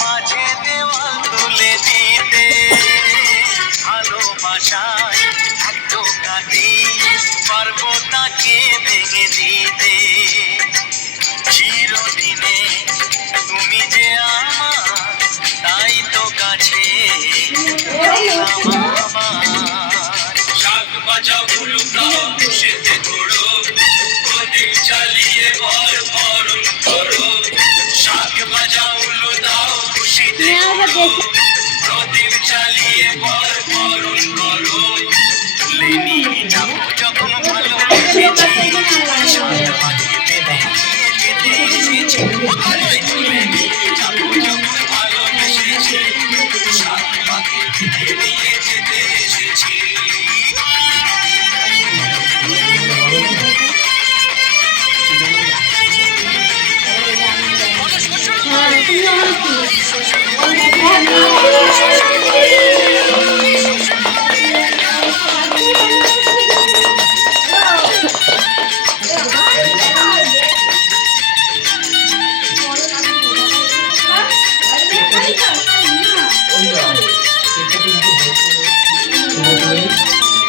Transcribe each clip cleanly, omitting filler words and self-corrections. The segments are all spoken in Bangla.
মাঝে দেওয়াল তুলে দিতে ভালোবাসায় একটু কাটি পারবো তাকে ভেঙে দিতে চিরদিনে তুমি যে আমার তাই তো কাছে শাক বাজা ফুল সেতে ঘোড়ো প্রদীপ চালিয়ে ভর ভরণ করো শাক বাজা উলু দাও খুশিতে প্রদীপ চালিয়ে ভর ভরণ করো তুলে নিয়ে যাবো যখন ভালোবেসেছি শাক বাজিয়ে বেঁধে নিয়ে যেতে এসেছি তুলে নিয়ে যাবো যখন ভালোবেসেছি শাক বাজিয়ে বেঁধে নিয়ে যেতে এসেছি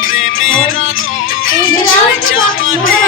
প্রেমের আগুন চাপাতে